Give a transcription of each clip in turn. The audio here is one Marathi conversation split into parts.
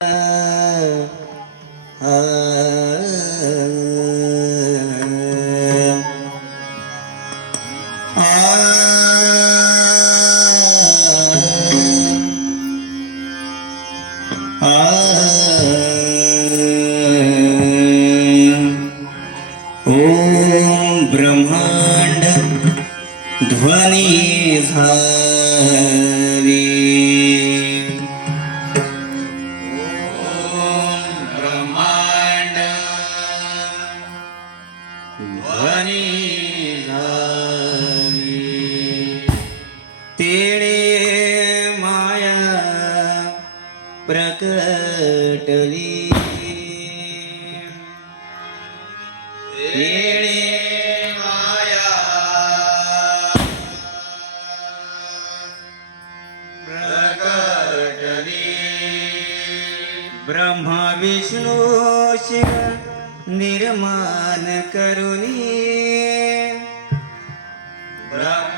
आ ब्रह्माण्ड ध्वनिः कटली ब्रह्मा विष्णु शिव निर्माण करुणी ब्रह्मा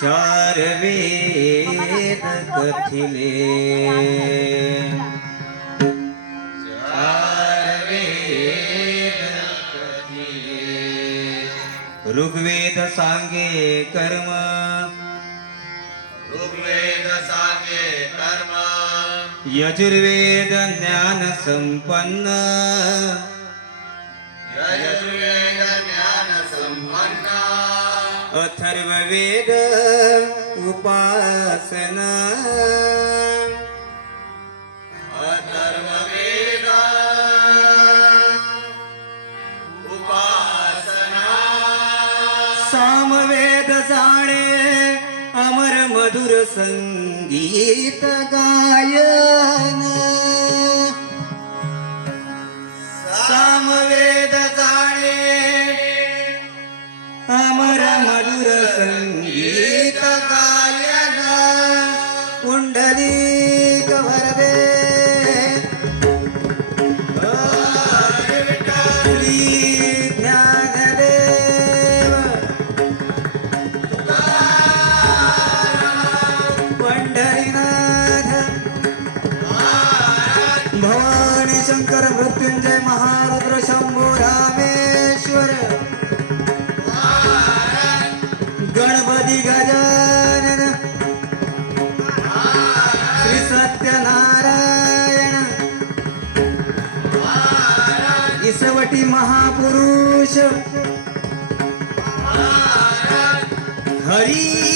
चार वेद कथिले चार वेद कथिले ऋग्वेद सांगे कर्म। ऋग्वेद सांगे कर्म। यजुर्वेद ज्ञान संपन्न। अथर्ववेद उपासना। सामवेद जाणे अमर मधुर संगीत गायन कुंडलिक भरवे श्री ज्ञानदेव पंढरीनाथ। भवानी शंकर मृत्युंजय महारुद्र शंभू रामेश्वर। गणपती गजा मराठी महापुरुष. हरी